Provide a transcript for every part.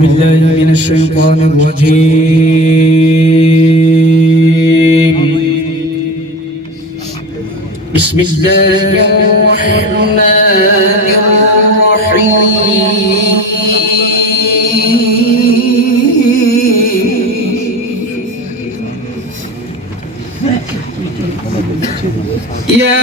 بالله من الشيطان الرجيم بسم الله الرحمن الرحيم يا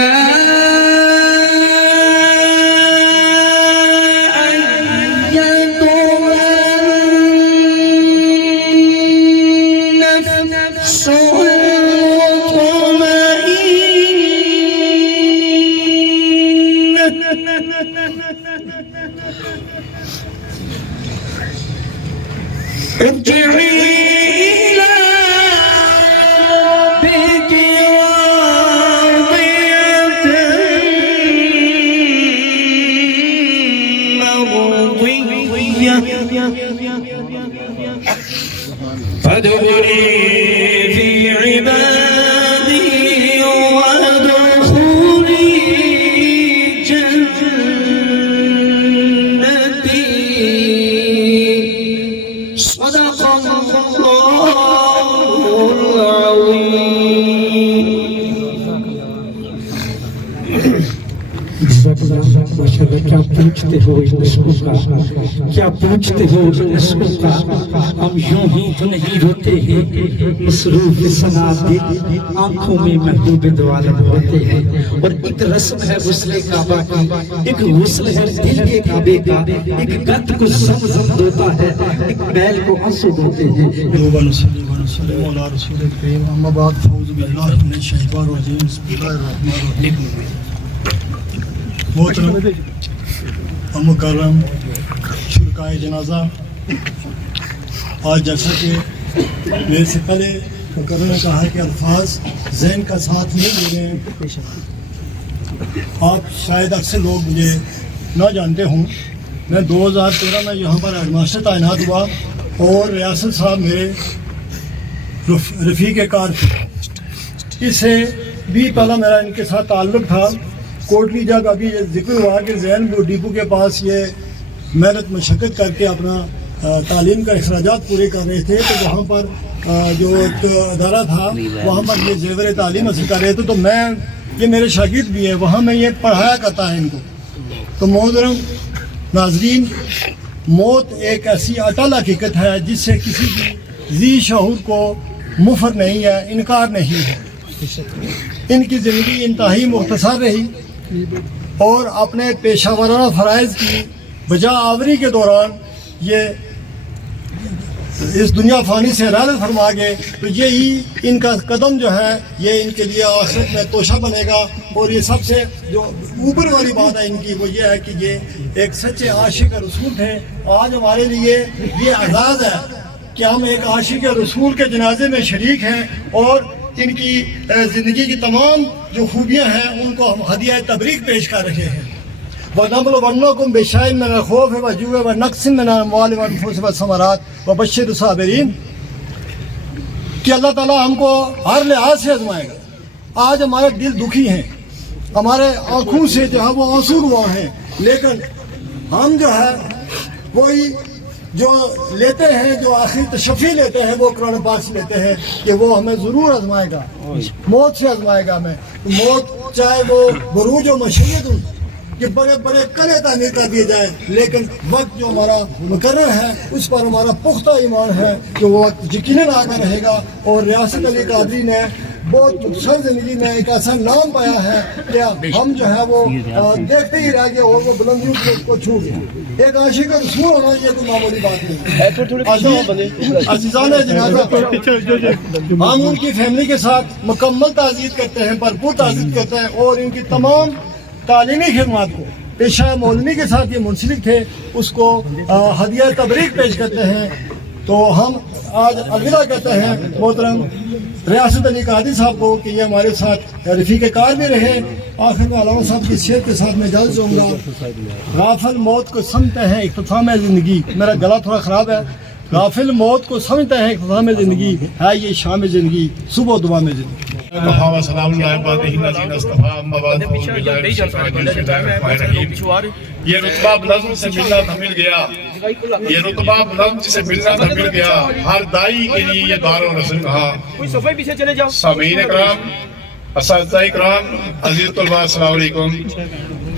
ارجعي إلى ربك راضية مرضية فادخلي في عبادي وادخلي جنتي صدق الله العظيم. کیا پوچھتے ہو ان عشقوں کا، کیا پوچھتے ہو ان عشقوں کا، ہم یوں ہی تو نہیں روتے ہیں، مصروف ثنا دل آنکھوں میں محبوب دو عالم ہوتے ہیں. اور ایک رسم ہے غسل کعبہ کی، ایک غسل ہے دل کے کعبے کا، ایک گند کو زمزم دھوتا ہے، ایک میل کو آنسو دھوتے ہیں. ونصلي على رسول الكريم اما بعد فاعوذ بالله من الشيطان الرجيم بسم الله الرحمن الرحيم. محترم و مکرم شرکائے جنازہ، آج جیسا کہ میرے سے پہلے مکرم نے کہا ہے کہ الفاظ ذہن کا ساتھ نہیں دے رہے ہیں. آپ شاید اکثر لوگ مجھے نہ جانتے ہوں. میں 2013 میں یہاں پر ہیڈ ماسٹر تعینات ہوا اور ریاست صاحب میرے رفیق کار تھے. اس سے بھی پہلا میرا ان کے ساتھ تعلق تھا. کوٹلی جب ابھی ذکر ہوا کہ زین ڈیپو کے پاس یہ محنت مشقت کر کے اپنا تعلیم کا اخراجات پورے کر رہے تھے، تو وہاں پر جو ایک ادارہ تھا وہاں پر یہ زیور تعلیم حاصل کر رہے تھے. تو میں یہ میرے شاگرد بھی ہیں، وہاں میں یہ پڑھایا کرتا ہے ان کو. تو محترم ناظرین، موت ایک ایسی اٹل حقیقت ہے جس سے کسی بھی ذی شعور کو مفر نہیں ہے، انکار نہیں ہے. ان کی زندگی انتہائی مختصر رہی اور اپنے پیشہ ورانہ فرائض کی بجا آوری کے دوران یہ اس دنیا فانی سے رحلت فرما گئے. تو یہی ان کا قدم جو ہے یہ ان کے لیے آخرت میں توشہ بنے گا. اور یہ سب سے جو اوپر والی بات ہے ان کی وہ یہ ہے کہ یہ ایک سچے عاشق رسول تھے. آج ہمارے لیے یہ اعزاز ہے کہ ہم ایک عاشق رسول کے جنازے میں شریک ہیں اور ان کی زندگی کی تمام جو خوبیاں ہیں ان کو ہم ہدیہ تبریک پیش کر رہے ہیں. وَنَبْلُوَنَّكُمْ بِشَيْءٍ مِّنَ الْخَوْفِ وَالْجُوعِ وَنَقْصٍ مِّنَ الْأَمْوَالِ وَالْأَنفُسِ وَالثَّمَرَاتِ وَبَشِّرِ الصَّابِرِينَ. کہ اللہ تعالیٰ ہم کو ہر لحاظ سے آزمائے گا. آج ہمارے دل دکھی ہیں، ہمارے آنکھوں سے جو ہے وہ آنسو روا ہیں، لیکن ہم جو ہے وہی جو لیتے ہیں، جو آخری تشفی لیتے ہیں وہ قرآن پاک سے لیتے ہیں کہ وہ ہمیں ضرور آزمائے گا، موت سے آزمائے گا. ہمیں موت چاہے وہ بروج و مشیت ہو کہ بڑے بڑے قلعے تعمیر کر دیے جائیں، لیکن وقت جو ہمارا مقرر ہے اس پر ہمارا پختہ ایمان ہے کہ وہ وقت یقیناً آ کر رہے گا. اور ریاست علی قادری نے بہت مختصر زندگی میں ایک ایسا نام پایا ہے کہ ہم جو ہے وہ دیکھتے ہی رہ گئے اور وہ بلندیوں کو چھو گئے. ایک عاشق رسول ہونا یہ کوئی معمولی بات نہیں. عزیزان جنازہ، ہم ان کی فیملی کے ساتھ مکمل تعزیت کرتے ہیں، بھرپور تعزیت کرتے ہیں اور ان کی تمام تعلیمی خدمات کو پیشہ مولوی کے ساتھ یہ منسلک تھے اس کو ہدیہ تبریک پیش کرتے ہیں. تو ہم آج الوداع کہتے ہیں محترم ریاست علی قادری صاحب کو کہ یہ ہمارے ساتھ رفیق کار بھی رہے. آخر میں علامہ صاحب کی صحت کے ساتھ میں جلد جاؤں گا. غافل موت کو سمجھتے ہیں اختتام زندگی. میرا گلا تھوڑا خراب ہے. غافل موت کو سمجھتے ہیں اختتام زندگی ہے یہ شام زندگی، صبح و دعا میں زندگی. یہ رتبہ بلند سے ملنا تھا مل گیا، یہ رتبہ بلند سے ملنا تھا مل گیا، ہر دائی کے لیے یہ دار و رسول کہا۔ سامعین اکرام، اساتذہ اکرام، عزیز طلباء، السلام علیکم۔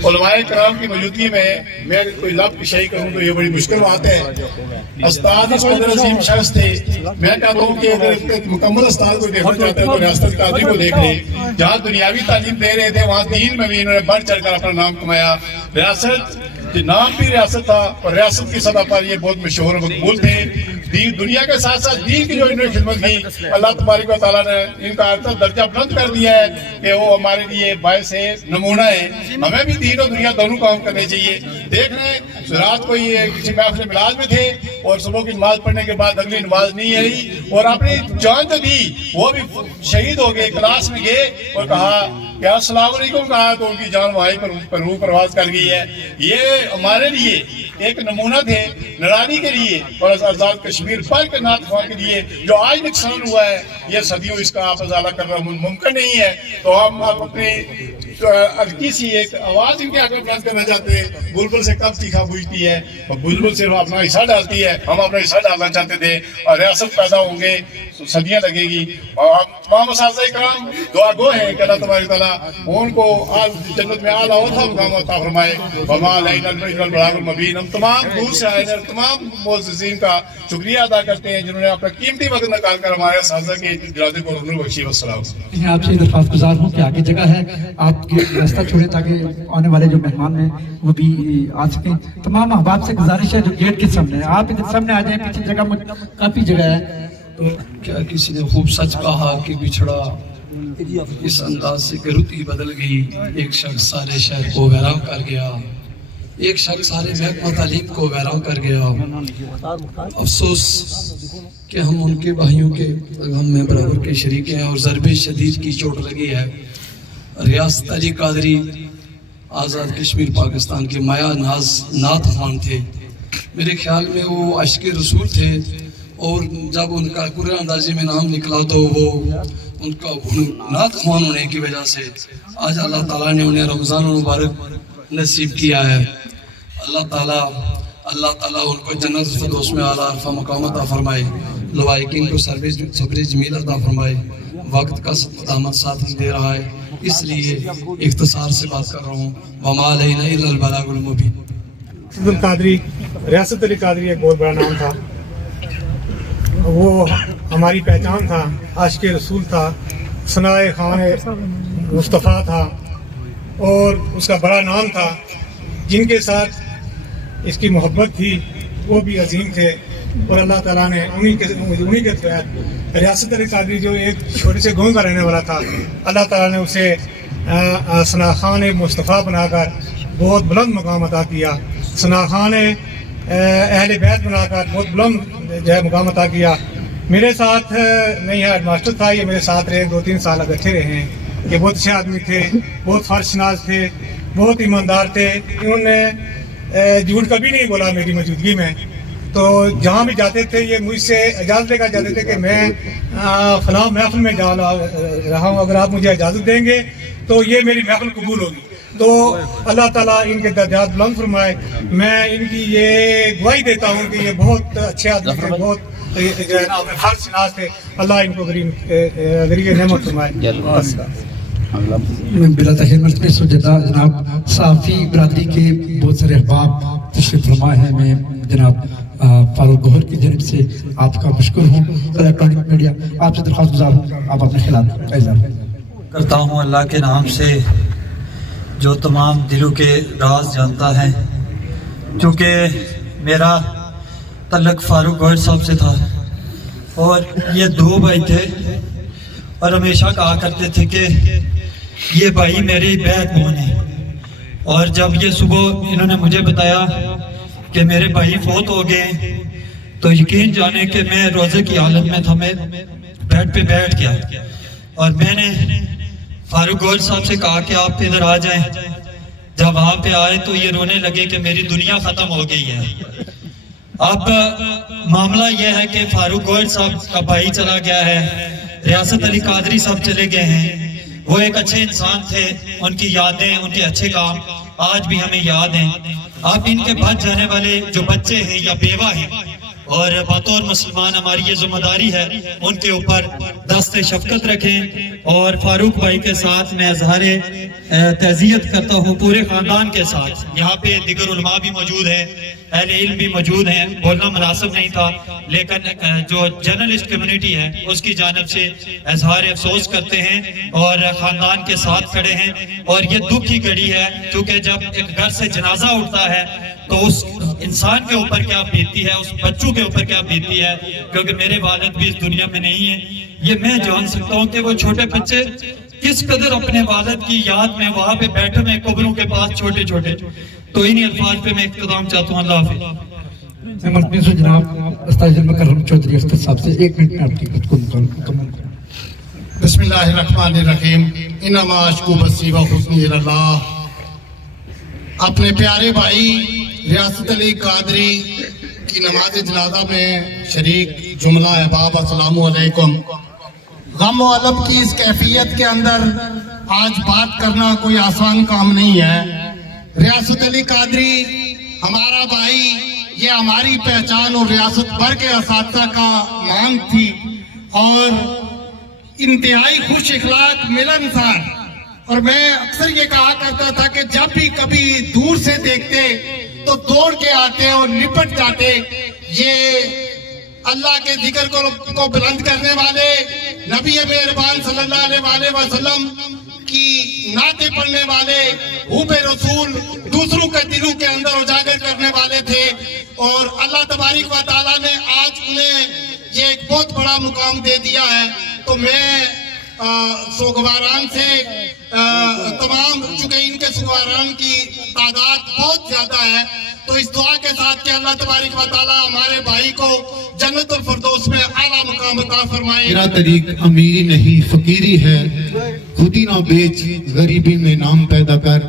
علماء کرام کی موجودگی میں میں اگر کوئی لفظ کی شیئی کروں تو یہ بڑی مشکل بات ہے۔ استاد اس قدر عظیم شخص تھے، میں کہتا ہوں کہ اگر ایک مکمل استاد کو دیکھنا چاہتے ہیں تو ریاست قادری کو دیکھ لیں۔ جہاں دنیاوی تعلیم دے رہے تھے وہاں دین میں بھی انہوں نے بڑھ چڑھ کر اپنا نام کمایا۔ ریاست نام بھی ریاست تھا اور ریاست کی سطح پر یہ بہت مشہور و مقبول تھے۔ دنیا کے ساتھ ساتھ دین کی جو انہوں نے خدمت کی، اللہ تبارک و تعالیٰ نے ان کا درجہ بلند کر دیا ہے کہ وہ ہمارے لیے باعث نمونہ ہے۔ ہمیں بھی دین اور دنیا دونوں کام کرنے چاہیے۔ دیکھ رہے ہیں رات کو یہ کسی محفل میلاد میں تھے اور صبح کی نماز پڑھنے کے بعد اگلی نماز نہیں آئی اور اپنی جان جو دی وہ بھی شہید ہو گئے، کلاس میں گئے اور کہا کہ السلام علیکم کہا تو ان کی جان وہاں پر روح پرواز کر گئی ہے۔ یہ ہمارے لیے ایک نمونہ تھے نرانی کے لیے اور آزاد کشمیر پر کے نعت خواہ کے لیے جو آج نقصان ہوا ہے یہ صدیوں اس کا آپ ازالہ کرنا ممکن نہیں ہے۔ تو ہم اپنے ہلکی سی ایک آواز ان کے آگے بلند کرنا چاہتے ہیں۔ بلبل سے کب تیکھا بوجھتی ہے اور بلبل صرف اپنا حصہ ڈالتی ہے، ہم اپنا حصہ ڈالنا چاہتے تھے اور ریاست پیدا ہوں گے صدیاں لگے گی۔ اور ہم تمام اساتذہ کرام دعا گو ہیں کہ اللہ تبارک تعالیٰ ان کو جنت میں اعلیٰ عطا مقام عطا فرمائے۔ وما علینا الا البلاغ المبین۔ ہم تمام دور سے آئے ہیں، تمام معززین کا شکریہ ادا کرتے ہیں جنہوں نے اپنا قیمتی وقت نکال کر ہمارے اساتذہ کے جنازے کو روح بخشی۔ والسلام۔ میں آپ سے درخواست گزار ہوں کہ آگے جگہ ہے، آپ کے راستہ چھوڑے تاکہ آنے والے جو مہمان ہیں وہ بھی آ سکیں۔ تمام احباب سے گزارش ہے جو گیٹ کے سامنے ہے آپ ادھر سامنے آ جائیں، پیچھے جگہ کافی جگہ ہے۔ کیا کسی نے خوب سچ کہا کہ بچھڑا اس انداز سے گروتی بدل گئی، ایک شخص سارے شہر کو ویران کر گیا، ایک شخص سارے محکمہ تعلیم کو ویران کر گیا۔ افسوس کہ ہم ان کے بھائیوں کے غم میں برابر کے شریک ہیں اور ضرب شدید کی چوٹ لگی ہے۔ ریاست علی قادری آزاد کشمیر پاکستان کے مایا ناز نعت خوان تھے۔ میرے خیال میں وہ عشق رسول تھے اور جب ان کا قرآن اندازی میں نام نکلا تو وہ ان کا نعت خوان ہونے کی وجہ سے آج اللہ تعالیٰ نے انہیں رمضان المبارک نصیب کیا ہے۔ اللہ تعالیٰ ان کو جنت الفردوس میں اعلیٰ عرفہ مقام عطا فرمائے، لوائقین کو صبر جمیل عطا فرمائے۔ وقت کا دامت ساتھ نہیں دے رہا ہے اس لیے اختصار سے بات کر رہا ہوں۔ وما علینا الا البلاغ المبین۔ قادری ریاست علی قادری ایک بہت بڑا نام تھا، وہ ہماری پہچان تھا، عاشق رسول تھا، ثنائے خان مصطفیٰ تھا اور اس کا بڑا نام تھا۔ جن کے ساتھ اس کی محبت تھی وہ بھی عظیم تھے اور اللہ تعالیٰ نے انہی کے تحت ریاست علی قادری جو ایک چھوٹے سے گاؤں کا رہنے والا تھا، اللہ تعالیٰ نے اسے ثنا خان مصطفیٰ بنا کر بہت بلند مقام عطا کیا، ثنا خان اہل بیت بنا کر بہت بلند جو ہے مقام عطا کیا۔ میرے ساتھ میں یہ ہیڈ ماسٹر تھا، یہ میرے ساتھ رہے 2-3 سال اکٹھے رہے ہیں۔ یہ بہت اچھے آدمی تھے، بہت فرض شناس تھے، بہت ایماندار تھے۔ انہوں نے جھوٹ کبھی نہیں بولا میری موجودگی میں، تو جہاں بھی جاتے تھے یہ مجھ سے اجازت لے کر جاتے تھے کہ میں فلاں محفل میں جا رہا ہوں، اگر آپ مجھے اجازت دیں گے تو یہ میری محفل قبول ہوگی۔ تو اللہ تعالیٰ ان کے درجات بلند فرمائے۔ میں ان کی یہ گواہی دیتا ہوں کہ یہ بہت اچھے آدمی تھے، بہت فرض شناس تھے۔ اللہ ان کو غریب نعمت فرمائے۔ بلا تاخیر مرتبہ سجدہ جناب صحافی برادری کے بہت سارے احباب تشریف فرما ہیں۔ میں جناب فاروق گوہر کی جانب سے آپ کا مشکور ہوں۔ الیکٹرانک میڈیا آپ سے درخواست گزار ہوں آپ اپنے خیالات کا اظہار کرتا ہوں اللہ کے نام سے جو تمام دلوں کے راز جانتا ہے۔ چونکہ میرا تعلق فاروق گوہر صاحب سے تھا اور یہ 2 بھائی تھے اور ہمیشہ کہا کرتے تھے کہ یہ بھائی میری بیک بون ہے۔ اور جب یہ صبح انہوں نے مجھے بتایا کہ میرے بھائی فوت ہو گئے تو یقین جانے کہ میں روزے کی حالت میں تھا، میں بیڈ پہ بیٹھ گیا اور میں نے فاروق گوہر صاحب سے کہا کہ آپ ادھر آ جائیں۔ جب وہاں پہ آئے تو یہ رونے لگے کہ میری دنیا ختم ہو گئی ہے۔ اب معاملہ یہ ہے کہ فاروق گوہر صاحب کا بھائی چلا گیا ہے، ریاست علی قادری صاحب چلے گئے ہیں۔ وہ ایک اچھے انسان تھے، ان کی یادیں، ان کے اچھے کام آج بھی ہمیں یاد ہیں۔ آپ ان کے بعد جانے والے جو بچے ہیں یا بیوہ ہیں اور بطور مسلمان ہماری یہ ذمہ داری ہے ان کے اوپر دست شفقت رکھیں. اور فاروق بھائی کے ساتھ میں اظہار تعزیت کرتا ہوں پورے خاندان کے ساتھ. یہاں پہ دیگر علماء بھی موجود ہیں, اہل علم بھی موجود ہیں, بولنا مناسب نہیں تھا لیکن جو جرنلسٹ کمیونٹی ہے اس کی جانب سے اظہار افسوس کرتے ہیں اور خاندان کے ساتھ کھڑے ہیں. اور یہ دکھ کی گھڑی ہے کیونکہ جب ایک گھر سے جنازہ اٹھتا ہے تو اس انسان کے اوپر کیا بیتتی ہے, اس بچوں کے اوپر کیا بیتتی ہے, کیونکہ میرے والد بھی اس دنیا میں نہیں ہیں. یہ میں جان سکتا ہوں کہ وہ چھوٹے بچے کس قدر اپنے والد کی یاد میں وہاں پہ بیٹھے میں قبروں کے پاس چھوٹے چھوٹے. تو انہی الفاظ پہ میں اختتام چاہتا ہوں. اللہ حافظ. میں ملتمس ہوں جناب استاد مکرم چودھری استاد صاحب سے 1 منٹ میں آپ کی خود کو مکمل کریں. بسم اللہ الرحمن الرحیم. انما اشکو بثی و حزنی اللہ. اپنے پیارے بھائی ریاست علی قادری کی نماز جنازہ میں شریک جملہ احباب السلام علیکم. غم و الم کی اس کیفیت کے اندر آج بات کرنا کوئی آسان کام نہیں ہے. ریاست علی قادری ہمارا بھائی, یہ ہماری پہچان اور ریاست بھر کے اساتذہ کا مانگ تھی اور انتہائی خوش اخلاق ملنسار. اور میں اکثر یہ کہا کرتا تھا کہ جب بھی کبھی دور سے دیکھتے تو دوڑ کے آتے اور لپٹ جاتے. یہ اللہ کے ذکر کو بلند کرنے والے نبی مہربان صلی اللہ علیہ وسلم کی نعتیں پڑھنے والے حب رسول دوسروں کے دلوں کے اندر اجاگر کرنے والے تھے. اور اللہ تبارک و تعالیٰ نے آج انہیں یہ ایک بہت بڑا مقام دے دیا ہے. تو میں سوگواران سے تمام, چونکہ ان کے سوگواران کی تعداد بہت زیادہ ہے, تو اس دعا کے ساتھ کہ اللہ تبارک و تعالیٰ ہمارے بھائی کو جنت الفردوس میں اعلیٰ مقام عطا فرمائے. میرا طریق امیری نہیں فقیری ہے, خودی نہ بیچ غریبی میں نام پیدا کر.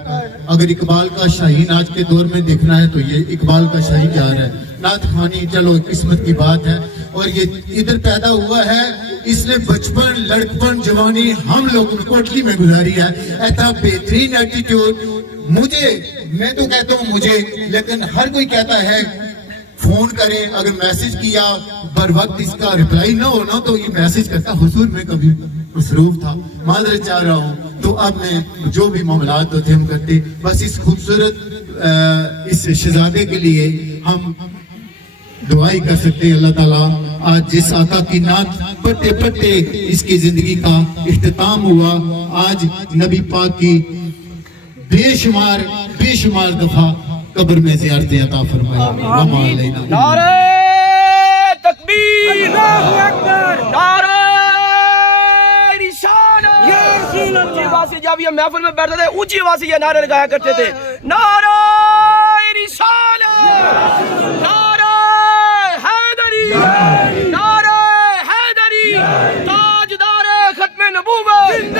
اگر اقبال کا شاہین آج کے دور میں دیکھنا ہے تو یہ اقبال کا شاہین جا رہا ہے. نعت خوانی چلو قسمت کی بات ہے, اور یہ ادھر پیدا ہوا ہے, اس نے بچپن لڑکپن جوانی ہم لوگوں نے کوٹلی میں گزاری ہے. ایسا بہترین ایٹیٹیوڈ مجھے, میں تو کہتا ہوں مجھے, لیکن ہر کوئی کہتا ہے فون کریں, اگر میسج کیا بر وقت اس کا ریپلائی نہ ہونا تو یہ میسج کرتا حضور میں کبھی مصروف تھا, معذرت چاہ رہا ہوں. تو اب میں جو بھی معاملات ہوتے ہم کرتے, بس اس خوبصورت اس شہزادے کے لیے ہم دعائی کر سکتے ہیں. اللہ تعالیٰ آج جس آقا کی نعت پڑھتے پڑھتے اس کی زندگی کا اختتام ہوا, آج نبی پاک کی بے شمار دفعہ قبر میں زیارتیں عطا فرمائے. نعرہ تکبیر, نعرہ رسالت. اونچی آواز سے جب یہ محفل میں بیٹھتے تھے اونچی آواز سے یہ نعرے لگایا کرتے تھے, نعرہ رسالت, نعرہ حیدری, نعرہ حیدری, تاجدار ختم نبوت.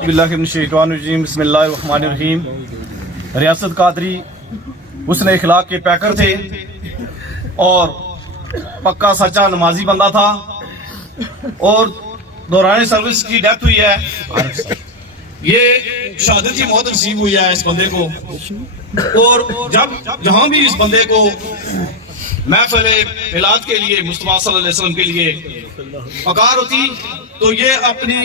بسم اللہ من الشیطان الرجیم. بسم اللہ الرحمن الرحیم. ریاست قادری حسن اخلاق کے پیکر تھے اور پکا سچا نمازی بندہ تھا, اور دوران سروس کی ڈیتھ ہوئی ہے. یہ شہادت کی موت نصیب ہوئی ہے اس بندے کو. اور جب جہاں بھی اس بندے کو محفل میلاد کے لیے مصطفیٰ صلی اللہ علیہ وسلم کے لیے پکار ہوتی تو یہ اپنی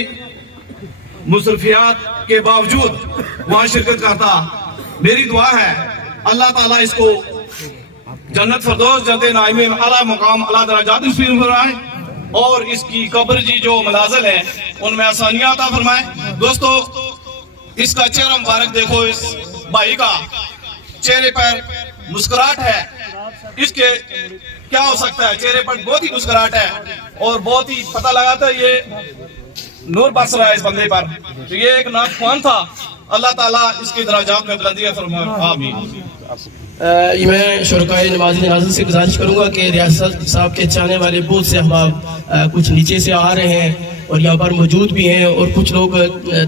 مصروفیات کے باوجود وہاں شرکت کرتا. میری دعا ہے اللہ تعالیٰ اس کو جنت فردوس جنت نعیم میں اعلیٰ مقام اعلیٰ درجات نصیب فرمائے, اور اس کی قبر جی جو منازل ہیں ان میں آسانیاں عطا فرمائے. دوستو اس کا چہرہ مبارک دیکھو, اس بھائی کا چہرے پر مسکراہٹ ہے. اس کے کیا ہو سکتا ہے, چہرے پر بہت ہی مسکراہٹ ہے اور بہت ہی پتہ لگاتا ہے یہ نور برس رہا ہے اس بندے پر. تو یہ ایک نعت خوان تھا. اللہ تعالیٰ اس کی درجات میں بلندی فرمائے. آمین. میں شرکائے نماز جنازہ سے گزارش کروں گا کہ ریاست صاحب کے چاہنے والے بہت سے احباب کچھ نیچے سے آ رہے ہیں اور یہاں پر موجود بھی ہیں، اور کچھ لوگ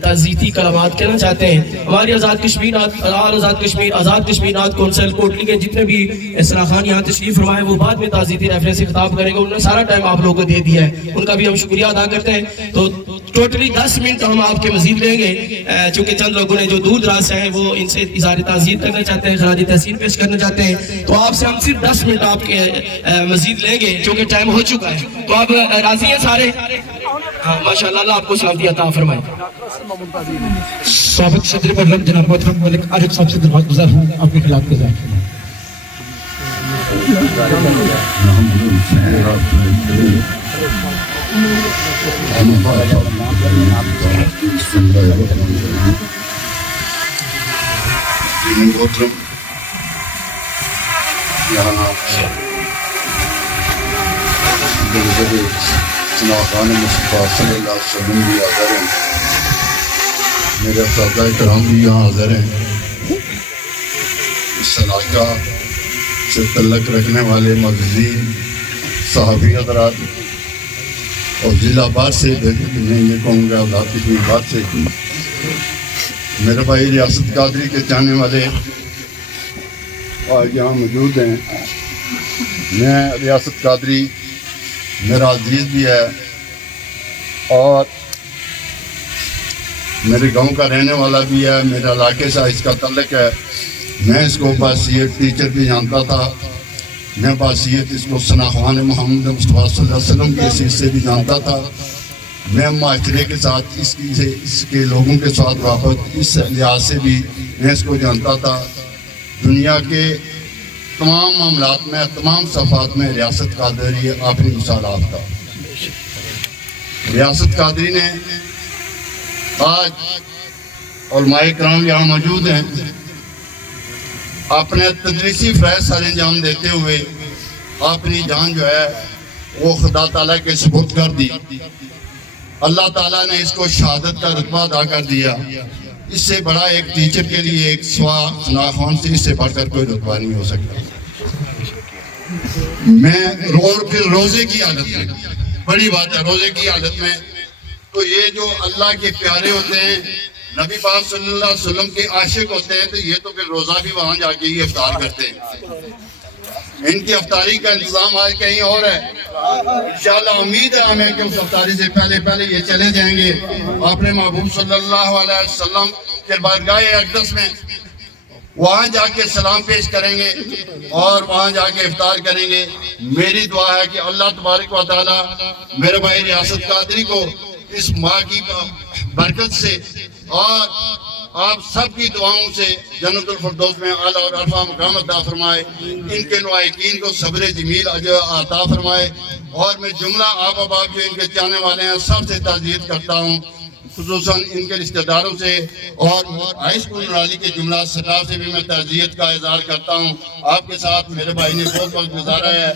تعزیتی کلمات کہنا چاہتے ہیں. ہماری آزاد کشمیر نعت کونسل کوٹلی کے جتنے بھی اصلاح خان یہاں تشریف فرمائے وہ بعد میں تعزیتی ریفرنس سے خطاب کریں گے. انہوں نے سارا ٹائم آپ لوگوں کو دے دیا ہے، ان کا بھی ہم شکریہ ادا کرتے ہیں. تو ٹوٹلی 10 منٹ ہم آپ کے مزید لیں گے، چونکہ چند لوگوں نے جو دور دراز سے ہیں وہ ان سے اظہار تعزیت کرنا چاہتے ہیں، خراج تحسین پیش کرنا چاہتے ہیں. تو آپ سے ہم صرف 10 منٹ آپ کے مزید لیں گے چونکہ ٹائم ہو چکا ہے. تو آپ راضی ہیں سارے؟ ماشاءاللہ، اللہ آپ کو سلامتی عطا فرمائے. سابق صدر برلم جناب محترم ملک عارف صاحب سے درخواست گزار ہوں آپ کے خلاف گزار. محترم یہاں خان مصطفیٰ صلی اللہ علیہ وسلم بھی حاضر ہیں، میرے اساتذہ کرام بھی یہاں حاضر ہیں، اس علاقہ سے تعلق رکھنے والے معززین صحافی حضرات اور ضلع بار سے میں یہ کہوں گا اولاد کشمیر بار سے میرے بھائی ریاست قادری کے چاہنے والے آج یہاں موجود ہیں. میں ریاست قادری میرا عزیز بھی ہے اور میرے گاؤں کا رہنے والا بھی ہے، میرے علاقے سے اس کا تعلق ہے. میں اس کو بحیثیت ٹیچر بھی جانتا تھا، میں بحیثیت اس کو ثنا خوان محمد مصطفیٰ صلی اللہ علیہ وسلم کے حیثیت سے بھی جانتا تھا. میں معاشرے کے ساتھ اس کے لوگوں کے ساتھ رابط اس لحاظ سے بھی میں اس کو جانتا تھا. دنیا کے تمام معاملات میں، تمام صفات میں ریاست قادری اپنی مثالات تھا. ریاست قادری نے آج علماء کرام یہاں موجود ہیں، اپنے تدریسی فرائض سر انجام دیتے ہوئے اپنی جان جو ہے وہ خدا تعالیٰ کے سپرد کر دی. اللہ تعالیٰ نے اس کو شہادت کا رتبہ ادا کر دیا. اس سے بڑا ایک ٹیچر کے لیے ایک سوا ثنا خوان سے اس سے بڑھ کر کوئی رتبہ نہیں ہو سکتا. میں پھر روزے کی حالت میں، بڑی بات ہے روزے کی حالت میں، تو یہ جو اللہ کے پیارے ہوتے ہیں، نبی پاک صلی اللہ علیہ وسلم کے عاشق ہوتے ہیں، تو یہ تو پھر روزہ بھی وہاں جا کے ہی افطار کرتے ہیں. ان کی افطاری کا انتظام آج کہیں اور ہے. انشاءاللہ امید ہے ہمیں کہ اس افطاری سے پہلے یہ چلے جائیں گے اپنے محبوب صلی اللہ علیہ وسلم کے بارگاہ اقدس میں، وہاں جا کے سلام پیش کریں گے اور وہاں جا کے افطار کریں گے. میری دعا ہے کہ اللہ تبارک و تعالی میرے بھائی ریاست قادری کو اس ماہ کی برکت سے اور آپ سب کی دعاؤں سے جنت الفردوس میں اعلیٰ اور عرفہ مقام عطا فرمائے. ان کے لائقین کو صبر جمیل عطا فرمائے. اور میں جملہ آپ اباب جو ان کے چاہنے والے ہیں سب سے تعزیت کرتا ہوں، خصوصاً ان کے رشتہ داروں سے اور ہائی اسکول نرالی کے جملہ سٹاف سے بھی میں تعزیت کا اظہار کرتا ہوں. آپ کے ساتھ میرے بھائی نے بہت وقت گزارا ہے،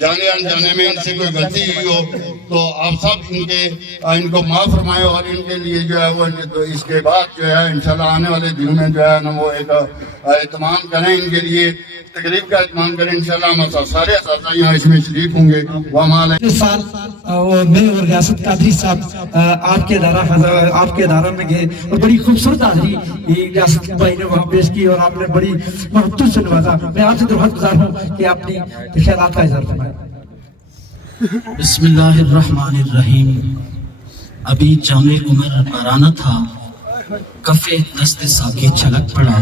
جانے انجانے میں ان سے کوئی غلطی ہوئی ہو تو آپ سب ان کو معاف فرمائے اور ان کے لیے جو ہے وہ اس کے بعد جو ہے انشاءاللہ آنے والے دنوں میں جو ہے نا وہ ایک اہتمام کریں، ان کے لیے تقریب کا اہتمام کریں. انشاءاللہ ہم سارے اساتذہ یہاں اس میں شریک ہوں گے. اس سال میں اور ریاست قادری صاحب آپ کے ادارہ میں گئے اور بڑی خوبصورت حاضری ریاست بھائی نے وہاں پیش کی اور آپ نے بڑی محبت سے نوازا. میں آپ سے درخواست گزار ہوں کہ اپنی خیالات کا اظہار فرمائیں. بسم اللہ الرحمن الرحیم. ابھی جامع عمر بارانہ تھا، کفے دست ساکے چھلک پڑا،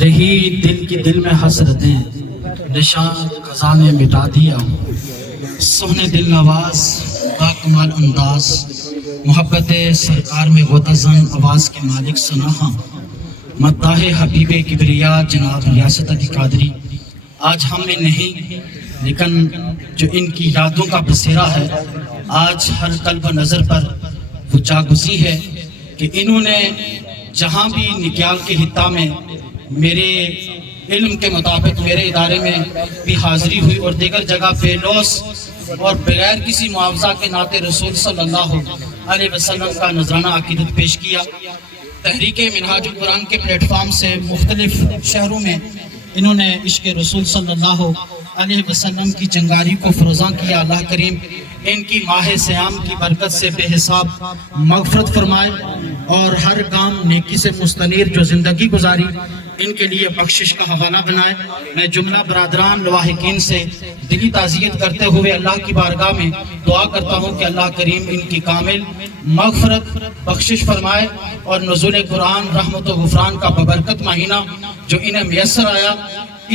رہی دل کی دل میں حسرتیں، نشان قضا نے مٹا دیا. سونے دل نواز با کمال انداز، محبت سرکار میں غتزن آواز کے مالک سناہا، مداح حبیب کبریا جناب ریاست علی قادری آج ہم میں نہیں، لیکن جو ان کی یادوں کا بسیرا ہے آج ہر قلب و نظر پر وہ جاگزی ہے کہ انہوں نے جہاں بھی نکیال کے خطہ میں میرے علم کے مطابق میرے ادارے میں بھی حاضری ہوئی اور دیگر جگہ بے لوث اور بغیر کسی معاوضہ کے نعت رسول صلی اللہ علیہ وسلم کا نذرانہ عقیدت پیش کیا. تحریک منہاج القرآن کے پلیٹ فارم سے مختلف شہروں میں انہوں نے عشق رسول صلی اللہ علیہ وسلم کی چنگاری کو فروزاں کیا. اللہ کریم ان کی ماہ سیام کی برکت سے بے حساب مغفرت فرمائے اور ہر کام نیکی سے مستنیر جو زندگی گزاری ان کے لیے بخشش کا حوالہ بنائے۔ میں جملہ برادران لواحقین سے دلی تعزیت کرتے ہوئے اللہ کی بارگاہ میں دعا کرتا ہوں کہ اللہ کریم ان کی کامل مغفرت بخشش فرمائے اور نزول قرآن رحمت و غفران کا ببرکت مہینہ جو انہیں میسر آیا،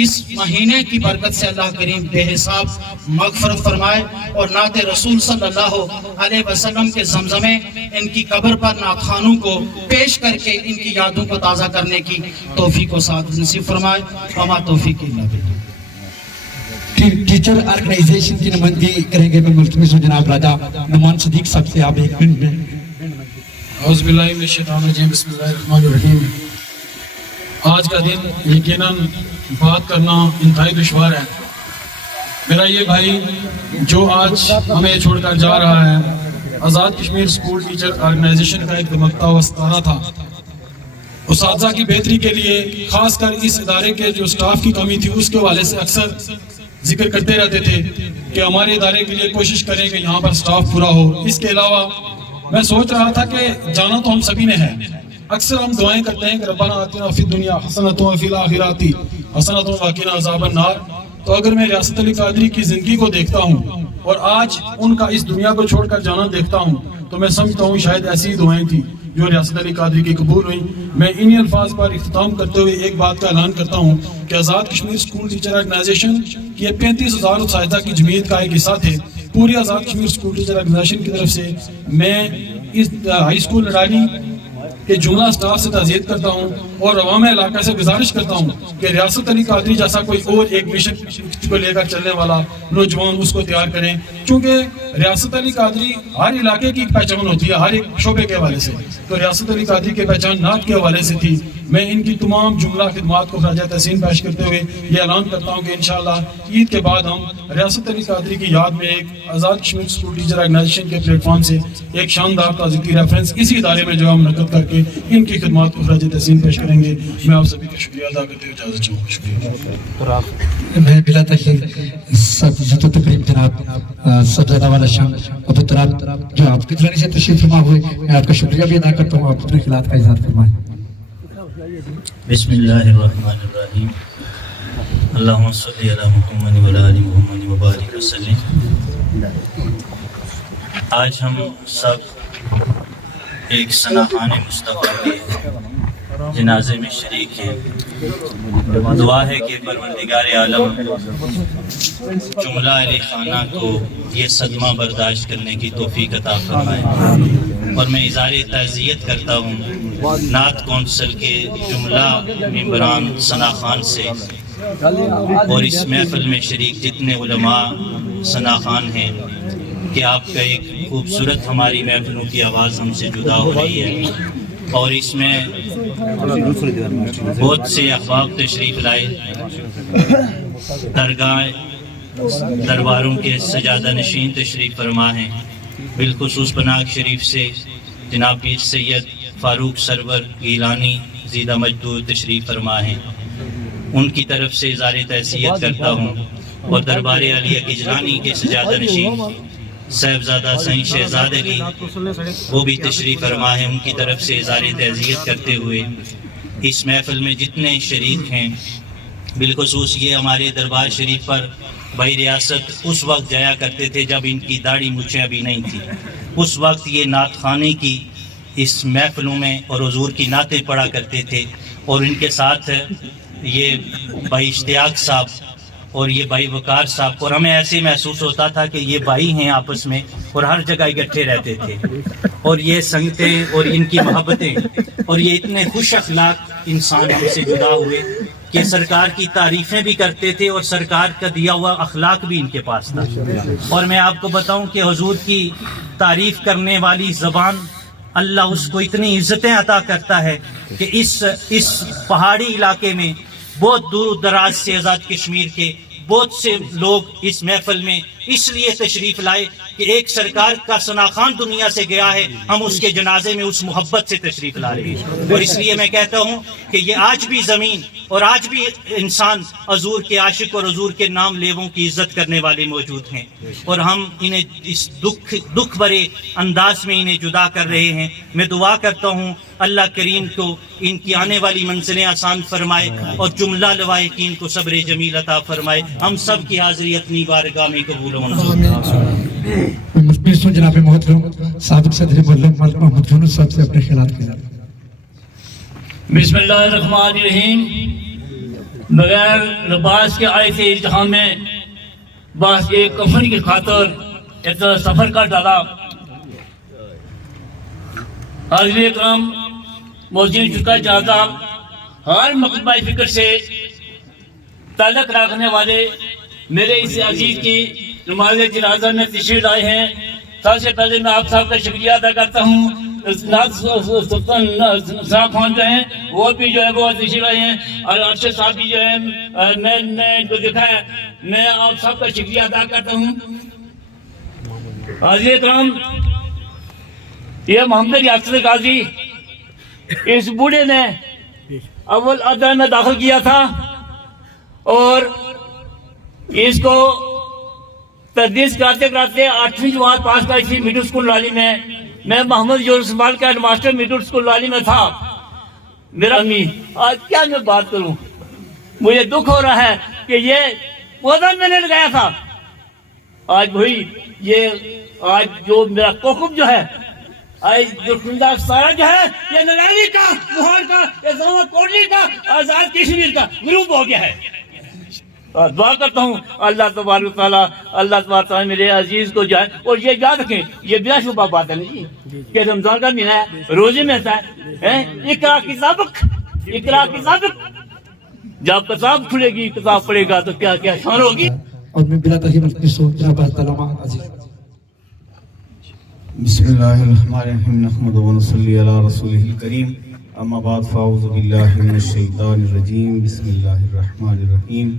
اس مہینے کی برکت سے اللہ کریم بے حساب مغفرت فرمائے اور نعت رسول صلی اللہ علیہ وسلم کے زمزمے ان کی قبر پر نعتخوانوں کو پیش کر کے ان کی یادوں کو تازہ کرنے کی توفیق و سعادت نصیب فرمائے۔ وما توفیق الا باللہ۔ ٹیچر آرگنائزیشن کی نمائندگی کریں گے میں ملتمس ہوں جناب راجہ نعمان صدیق صاحب سے، آپ ایک منٹ میں۔ اعوذ باللہ من الشیطان الرجیم، بسم اللہ الرحمن الرحیم۔ آج کا دن یقیناً بات کرنا انتہائی دشوار ہے۔ میرا یہ بھائی جو آج ہمیں چھوڑ کر جا رہا ہے، Azad Kashmir school teacher organization کا ایک دمکتا ہوا ستارہ تھا۔ اساتذہ کی بہتری کے لیے خاص کر اس ادارے کے جو سٹاف کی کمی تھی اس کے حوالے سے اکثر ذکر کرتے رہتے تھے کہ ہمارے ادارے کے لیے کوشش کریں کہ یہاں پر سٹاف پورا ہو۔ اس کے علاوہ میں سوچ رہا تھا کہ جانا تو ہم سبھی نے ہے، اکثر ہم دعائیں کرتے ہیں کہ ربنا آتنا فی الدنیا حسنۃ وفی الآخرۃ حسنۃ وقنا عذاب النار۔ تو اگر میں ریاست علی قادری کی زندگی کو دیکھتا ہوں اور آج ان کا اس دنیا کو چھوڑ کر جانا دیکھتا ہوں تو میں سمجھتا ہوں شاید ایسی دعائیں تھیں جو ریاست علی قادری کی قبول ہوئیں۔ میں انہی الفاظ پر اختتام کرتے ہوئے ایک بات کا اعلان کرتا ہوں کہ Azad Kashmir school teacher organization کی 35,000 اساتذہ کی جمعیت کا ایک حصہ تھے۔ پوری Azad Kashmir school teacher organization کی طرف سے میں اس ہائی اسکول لڑانی کہ جملہ سٹاف سے تعزیت کرتا ہوں اور عوام علاقہ سے گزارش کرتا ہوں کہ ریاست علی قادری جیسا کوئی اور ایک مشن کو لے کر چلنے والا نوجوان اس کو تیار کریں، کیونکہ ریاست علی قادری ہر علاقے کی پہچان ہوتی ہے، ہر ایک شعبے کے حوالے سے۔ تو ریاست علی قادری کی پہچان نعت کے حوالے سے تھی۔ میں ان کی تمام جملہ خدمات کو خراج تحسین پیش کرتے ہوئے یہ اعلان کرتا ہوں کہ انشاءاللہ عید کے بعد ہم ریاست علی قادری کی یاد میں ایک Azad Kashmir school teacher organization کے پلیٹ فارم سے ایک شاندار تعزیتی ریفرنس اسی ادارے میں جو ہم منعقد کر کے ان کی خدمات کو خراج تحسین پیش کریں گے۔ میں آپ سبھی کا شکریہ ادا کرتے ہوئے اجازت چاہوں گا۔ شکریہ۔ میں بلا تخیر سب تقریب جناب سبزادہ والا شام ابو تراب جو آپ کی طرح سے تشریف فرما ہوئے، میں آپ کا شکریہ بھی ادا کرتا ہوں، آپ اپنے خیالات کا اظہار فرمائیں۔ بسم اللہ الرحمن الرحیم، اللہم صلی علی محمد و علی آل محمد وبارک وسلم۔ آج ہم سب ایک سناخان مصطفیٰ کے جنازے میں شریک ہیں۔ دعا ہے کہ پروردگار عالم جملہ علی خانہ کو یہ صدمہ برداشت کرنے کی توفیق عطا فرمائے۔ اور میں اظہار تعزیت کرتا ہوں نعت کونسل کے جملہ ممبران ثنا خان سے اور اس محفل میں شریک جتنے علماء ثنا خان ہیں کہ آپ کا ایک خوبصورت ہماری محفلوں کی آواز ہم سے جدا ہو رہی ہے، اور اس میں بہت سے احباب تشریف لائے، درباروں کے سجادہ نشین تشریف فرما ہیں۔ بالخصوص پناگ شریف سے جناب پیر سید فاروق سرور گیلانی زیدہ مجدود تشریف فرما ہیں، ان کی طرف سے اظہار تعزیت کرتا ہوں۔ اور دربار علیہ گجرانی کے سجادہ نشین صاحبزادہ سائیں شہزاد علی وہ بھی تشریف فرما ہیں، ان کی طرف سے اظہار تعزیت کرتے ہوئے اس محفل میں جتنے شریک ہیں، بالخصوص یہ ہمارے دربار شریف پر بھائی ریاست اس وقت جایا کرتے تھے جب ان کی داڑھی مچھیں ابھی نہیں تھی، اس وقت یہ نعت خانے کی اس محفلوں میں اور حضور کی نعتیں پڑھا کرتے تھے، اور ان کے ساتھ یہ بھائی اشتیاق صاحب اور یہ بھائی وقار صاحب، اور ہمیں ایسے محسوس ہوتا تھا کہ یہ بھائی ہیں آپس میں اور ہر جگہ اکٹھے رہتے تھے، اور یہ سنگتیں اور ان کی محبتیں اور یہ اتنے خوش اخلاق انسان ہم سے جدا ہوئے کہ سرکار کی تعریفیں بھی کرتے تھے اور سرکار کا دیا ہوا اخلاق بھی ان کے پاس تھا۔ اور میں آپ کو بتاؤں کہ حضور کی تعریف کرنے والی زبان اللہ اس کو اتنی عزتیں عطا کرتا ہے کہ اس پہاڑی علاقے میں بہت دور دراز سے آزاد کشمیر کے بہت سے لوگ اس محفل میں اس لیے تشریف لائے کہ ایک سرکار کا ثنا خان دنیا سے گیا ہے، ہم اس کے جنازے میں اس محبت سے تشریف لا رہے ہیں، اور اس لیے میں کہتا ہوں کہ یہ آج بھی زمین اور آج بھی انسان حضور کے عاشق اور حضور کے نام لیووں کی عزت کرنے والے موجود ہیں، اور ہم انہیں اس دکھ بھرے انداز میں انہیں جدا کر رہے ہیں۔ میں دعا کرتا ہوں اللہ کریم کو ان کی آنے والی منزلیں آسان فرمائے اور جملہ لوائقین کو صبر جمیل عطا فرمائے۔ ہم سب کی حاضری اپنی بارگاہ میں قبول و منظور۔ مجھ جناب محترم سابق صدر ملک محمد یونس صاحب سے اپنے خیالات کے ساتھ۔ بسم اللہ الرحمن الرحیم۔ بغیر لباس کے آئے تھے جہاں میں بس ایک کفن کی خاطر ایک سفر کا ڈالا۔ حاضرین اکرام، موجودین چکا جنازہ ہر مقدمہ فکر سے تعلق رکھنے والے میرے اس عزیز کی نماز جنازہ میں تشریف لائے ہیں۔ سب سے پہلے میں آپ صاحب کا شکریہ ادا کرتا ہوں۔ سلطان صاحب خان جو ہیں وہ بھی جو ہے وہ تشریف لائے ہیں، اور ارشد صاحب بھی جو ہے میں نے جو دیکھا ہے، میں آپ صاحب کا شکریہ ادا کرتا ہوں۔ حاضرین اکرام، یہ محمد یاسر قاضی اس بوڑھے نے اول ادھر میں داخل کیا تھا، اور اس کو تدریس کراتے کراتے 8ویں جماعت پاس کری تھی مڈل اسکول لالی میں۔ میں محمد یونس اسماعیل کا head master middle school Lali میں تھا۔ میرا امی آج کیا میں بات کروں، مجھے دکھ ہو رہا ہے کہ یہ پودا میں نے لگایا تھا، آج وہی یہ آج جو میرا کوکب جو ہے، جو سارا جو ہے یہ نرانی کا، مہار کا، یہ زمان کوٹلی کا، آزاد کشمیر کا گروپ ہو گیا ہے۔ دعا کرتا ہوں اللہ تبارک تعالیٰ میرے عزیز کو جائے، اور یہ یاد رکھیں یہ بلا شبہ بات ہے نہیں کہ رمضان کا مہینہ ہے، روزے میں ہوتا ہے اقرا کی سابق، جب کتاب کھلے گی کتاب پڑھے گا تو کیا کیا شان ہوگی۔ اور میں بلا تحریم جناب علامہ عزیز۔ بسم اللہ الرحمن الرحیم، نحمد و نصلی علی رسولہ الکریم، اما بعد فاعوذ باللہ من الشیطان الرجیم، بسم اللہ الرحمن الرحیم،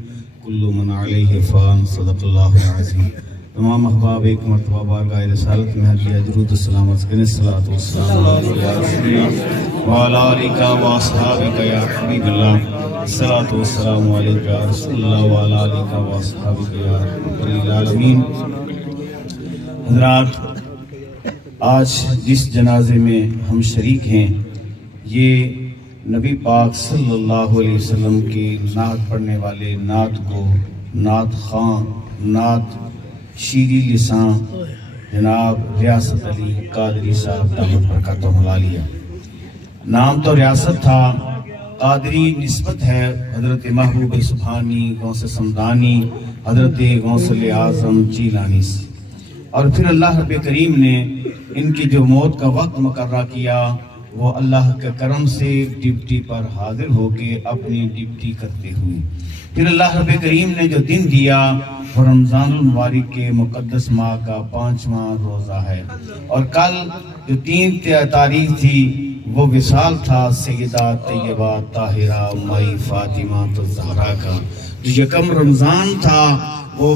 کل من علیہ فان، صدق اللہ العظیم۔ تمام احباب ایک مرتبہ بارگاہ رسالت میں حدیہ درود السلام عرض کریں۔ الصلاۃ والسلام علیکم یا رسول اللہ وعلی آلک و اصحابک یا حبیب اللہ، الصلاۃ والسلام علیکم یا رسول اللہ وعلی آلک و اصحابک یا رحمۃ للعالمین۔ حضرات، آج جس جنازے میں ہم شریک ہیں یہ نبی پاک صلی اللہ علیہ وسلم کی نعت پڑھنے والے نعت کو نعت خان، نعت شیریں لساں جناب ریاست علی قادری صاحب دامت برکاتہم العالیہ۔ نام تو ریاست تھا، قادری نسبت ہے حضرت محبوب سبحانی غوث سمدانی حضرت غوث اعظم جیلانی سے، اور پھر اللہ رب کریم نے ان کی جو موت کا وقت مقررہ کیا وہ اللہ کے کرم سے ڈپٹی پر حاضر ہو کے اپنی ڈپٹی کرتے ہوئے، پھر اللہ رب کریم نے جو دن دیا وہ رمضان المبارک کے مقدس ماہ کا 5واں روزہ ہے، اور کل جو 3 تاریخ تھی وہ وصال تھا سیدہ طیبہ طاہرہ مائی فاطمہ الزہرا کا، جو یکم رمضان تھا وہ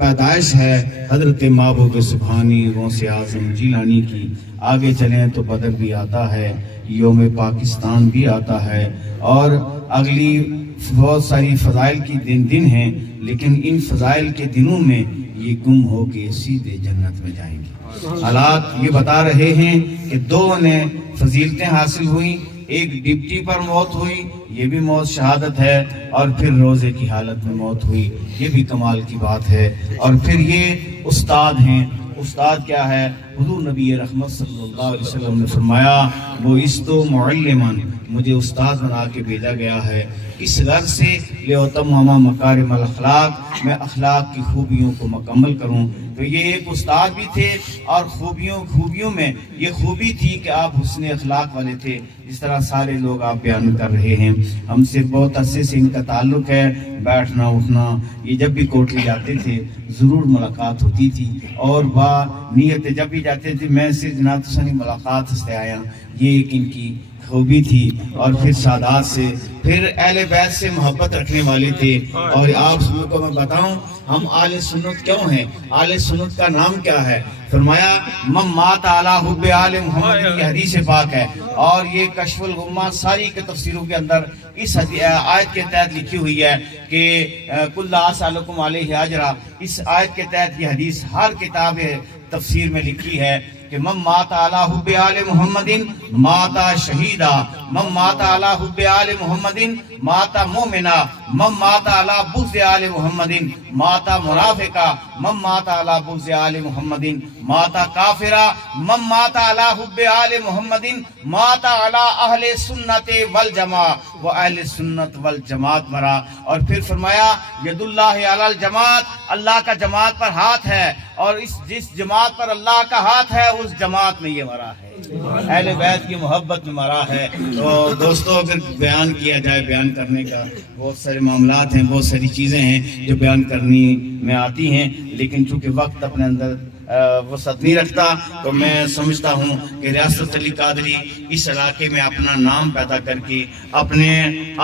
پیدائش ہے حضرت محبوب سبحانی غوث اعظم جیلانی کی۔ آگے چلیں تو بدر بھی آتا ہے، یوم پاکستان بھی آتا ہے، اور اگلی بہت ساری فضائل کی دن ہیں، لیکن ان فضائل کے دنوں میں یہ گم ہو کے سیدھے جنت میں جائیں گے۔ حالات یہ بتا رہے ہیں کہ 2 نے فضیلتیں حاصل ہوئیں، ایک ڈپٹی پر موت ہوئی، یہ بھی موت شہادت ہے، اور پھر روزے کی حالت میں موت ہوئی، یہ بھی کمال کی بات ہے۔ اور پھر یہ استاد ہیں، استاد کیا ہے؟ حضور نبی رحمت صلی اللہ علیہ وسلم نے فرمایا بعثت معلما، مجھے استاد بنا کے بھیجا گیا ہے، اس غرض سے لأتمم مکارم الاخلاق، میں اخلاق کی خوبیوں کو مکمل کروں۔ تو یہ ایک استاد بھی تھے، اور خوبیوں میں یہ خوبی تھی کہ آپ حسن اخلاق والے تھے، جس طرح سارے لوگ آپ بیان کر رہے ہیں۔ ہم سے بہت عرصے سے ان کا تعلق ہے، بیٹھنا اٹھنا، یہ جب بھی کوٹلی جاتے تھے ضرور ملاقات ہوتی تھی، اور با نیت جب بھی جاتے تھے میں سے جناب سنی ملاقات سے آیا، یہ ایک ان کی خوبی تھی، اور پھر سادات سے، پھر اہل بیت سے محبت رکھنے والے تھے. اور آپ سب کو میں بتاؤں ہم آل سنت کیوں ہیں، آل سنت کا نام کیا ہے. فرمایا من مات علی حب آل محمد کی حدیث پاک ہے، اور یہ کشف الغمہ ساری کے تفسیروں کے اندر اس آیت کے تحت لکھی ہوئی ہے کہ کل لا اسألکم علیہ اجرا. اس آیت کے تحت یہ حدیث ہر کتاب تفسیر میں لکھی ہے کہ من مات علی حب آل محمد ماتا شہیدا، من مات علی حب آل محمد ماتا مومنا، من مات علی بغض آل محمد ماتا منافقا، من مات علی بغض آل محمد ماتا کافرا، من مات علی حب آل محمد ماتا علی اہل سنت والجماع، وہ اہل سنت والجماعت مرا. اور پھر فرمایا ید اللہ علی الجماعت، اللہ کا جماعت پر ہاتھ ہے، اور جس جماعت پر اللہ کا ہاتھ ہے اس جماعت میں یہ مرا ہے، اہل بیت کی محبت میں مرا ہے. تو دوستو اگر بیان کیا جائے، بیان کرنے کا بہت سارے معاملات ہیں، بہت ساری چیزیں ہیں جو بیان کرنی میں آتی ہیں، لیکن چونکہ وقت اپنے اندر وسعت نہیں رکھتا، تو میں سمجھتا ہوں کہ ریاست علی قادری اس علاقے میں اپنا نام پیدا کر کے اپنے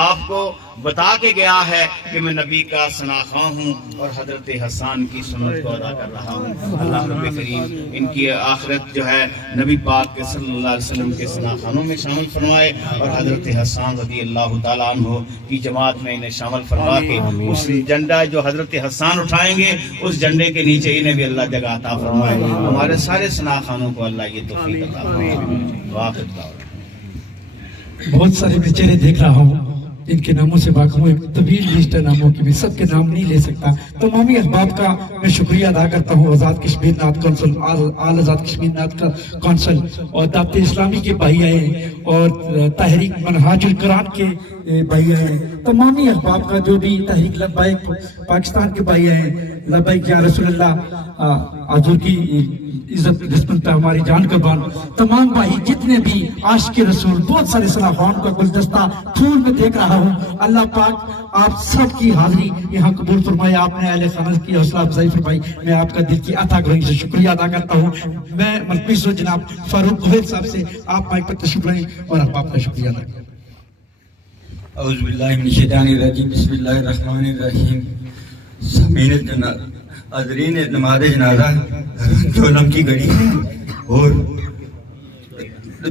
آپ کو بتا کے گیا ہے کہ میں نبی کا ثناخواں ہوں اور حضرت حسان کی سنت کو ادا کر رہا ہوں. اللہ رب کریم ان کی آخرت جو ہے نبی پاک کے صلی اللہ علیہ وسلم کے ثناخوانوں میں شامل فرمائے، اور حضرت حسان رضی اللہ تعالیٰ عنہ کی جماعت میں انہیں شامل فرما کے اس جھنڈا جو حضرت حسان اٹھائیں گے اس جھنڈے کے نیچے انہیں بھی اللہ جگہ عطا فرمائے. ہمارے سارے ثناخوانوں کو اللہ یہ توفیق عطا فرمائے. واقع بہت سارے میں چہرے دیکھ رہا ہوں ان کے ناموں سے واقف ہوں، ایک طویل لسٹ ہے ناموں کی بھی، سب کے نام نہیں لے سکتا. تمامی احباب کا میں شکریہ ادا کرتا ہوں، آزاد کشمیر نعت کونسل، آل آزاد کشمیر نعت کونسل، اور دعوت اسلامی کے بھائی آئے ہیں، اور تحریک منہاج القرآن کے بھائی آئے ہیں، تمامی احباب کا جو بھی تحریک لبیک پاکستان کے بھائی آئے ہیں، لبیک یا رسول اللہ، حضور کی عزت رسمت پہ ہماری جان قربان. تمام بھائی جتنے بھی عاشق رسول، بہت سارے ثناخوان کا گلدستہ پھول میں دیکھ رہا ہوں. اللہ پاک آپ سب کی حاضری یہاں قبول فرمائے. آپ نے اہل خانہ کی حوصلہ افزائی فرمائی. میں آپ کا دل کی عطا گروہی سے شکریہ ادا کرتا ہوں. میں ملکیز جناب فاروق گوہر صاحب سے آپ مائک پر تشریف لائیں اور آپ کا شکریہ ادا کریں. اعوذ باللہ من الشیطان الرجیم، بسم اللہ الرحمن الرحیم. سمعین حاضرین نماز جنازہ جہنم کی گھڑی ہے، اور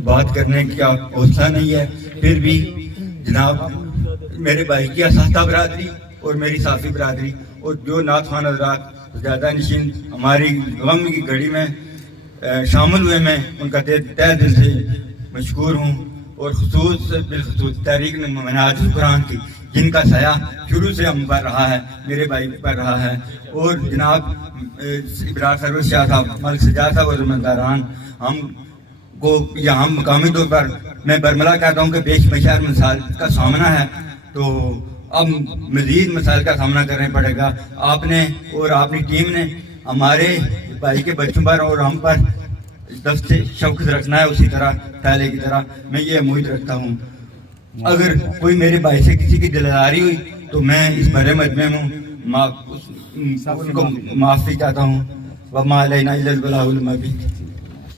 بات کرنے کا حوصلہ نہیں ہے، پھر بھی جناب میرے بھائی کی اساتذہ برادری اور میری صافی برادری اور جو نعت خوان حضرات زیادہ نشین ہماری غم کی گھڑی میں شامل ہوئے، میں ان کا تہ دل سے مشکور ہوں. اور بالخصوص تحریک منہاج القرآن کی، جن کا سایہ شروع سے ہم پر رہا ہے، میرے بھائی پر رہا ہے، اور جناب ابرار سروش شاہ صاحب، ملک سجاد صاحب اور ذمہ ہم کو یہاں مقامی طور پر میں برملا کہتا ہوں کہ بیش بشار مسائل کا سامنا ہے، تو اب مزید مسائل کا سامنا کرنا پڑے گا. آپ نے اور آپ کی ٹیم نے ہمارے بھائی کے بچوں پر اور ہم پر دست شوق رکھنا ہے، اسی طرح پہلے کی طرح میں یہ امید رکھتا ہوں. اگر کوئی میرے بھائی سے کسی کی دلداری ہوئی تو میں اس بڑے مجمع میں ان کو معافی چاہتا ہوں. وما علینا الا البلاغ المبین.